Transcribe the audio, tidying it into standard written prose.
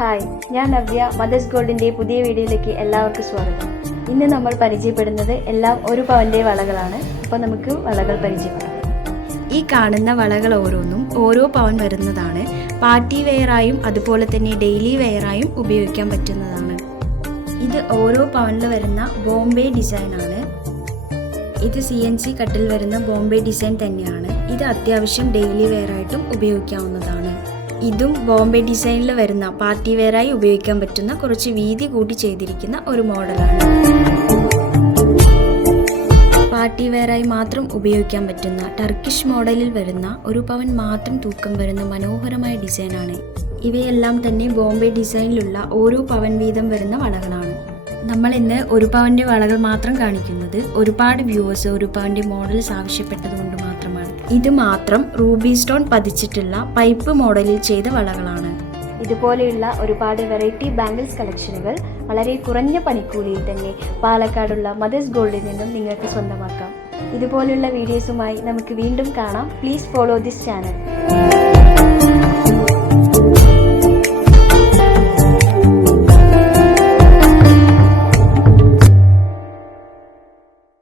Hi, ഞാൻ Navya. Mothers ഗോൾഡിൻ്റെ പുതിയ വീഡിയോയിലേക്ക് എല്ലാവർക്കും സ്വാഗതം. ഇന്ന് നമ്മൾ പരിചയപ്പെടുന്നത് എല്ലാം ഒരു പവൻ്റെ വളകളാണ്. അപ്പോൾ നമുക്ക് വളകൾ പരിചയപ്പെടാം. ഈ കാണുന്ന വളകൾ ഓരോന്നും ഓരോ പവൻ വരുന്നതാണ്. പാർട്ടി വെയറായും അതുപോലെ തന്നെ ഡെയിലി വെയറായും ഉപയോഗിക്കാൻ പറ്റുന്നതാണ്. ഇത് ഓരോ പവനിൽ വരുന്ന ബോംബെ ഡിസൈനാണ്. ഇത് CNC കട്ടിൽ വരുന്ന ബോംബെ ഡിസൈൻ തന്നെയാണ്. ഇത് അത്യാവശ്യം ഡെയിലി വെയറായിട്ടും ഉപയോഗിക്കാവുന്നതാണ്. ഇതും ബോംബെ ഡിസൈനിൽ വരുന്ന പാർട്ടി വെയറായി ഉപയോഗിക്കാൻ പറ്റുന്ന കുറച്ച് വീതി കൂട്ടി ചെയ്തിരിക്കുന്ന ഒരു മോഡലാണ്. പാർട്ടി വെയറായി മാത്രം ഉപയോഗിക്കാൻ പറ്റുന്ന ടർക്കിഷ് മോഡലിൽ വരുന്ന ഒരു പവൻ മാത്രം തൂക്കം വരുന്ന മനോഹരമായ ഡിസൈനാണ്. ഇവയെല്ലാം തന്നെ ബോംബെ ഡിസൈനിലുള്ള ഓരോ പവൻ വീതം വരുന്ന വളകളാണ്. നമ്മൾ ഇന്ന് ഒരു പവൻ്റെ വളകൾ മാത്രം കാണിക്കുന്നത് ഒരുപാട് വ്യൂവേഴ്സ് ഒരു പവൻ്റെ മോഡൽസ് ആവശ്യപ്പെട്ടതുകൊണ്ട് മാത്രമാണ്. ഇത് മാത്രം റൂബി സ്റ്റോൺ പതിച്ചിട്ടുള്ള പൈപ്പ് മോഡലിൽ ചെയ്ത വളകളാണ്. ഇതുപോലെയുള്ള ഒരുപാട് വെറൈറ്റി ബാംഗിൾസ് കളക്ഷനുകൾ വളരെ കുറഞ്ഞ പണിക്കൂലിയിൽ തന്നെ പാലക്കാടുള്ള മദേഴ്സ് ഗോൾഡിൽ നിന്നും നിങ്ങൾക്ക് സ്വന്തമാക്കാം. ഇതുപോലുള്ള വീഡിയോസുമായി നമുക്ക് വീണ്ടും കാണാം. Please follow this channel.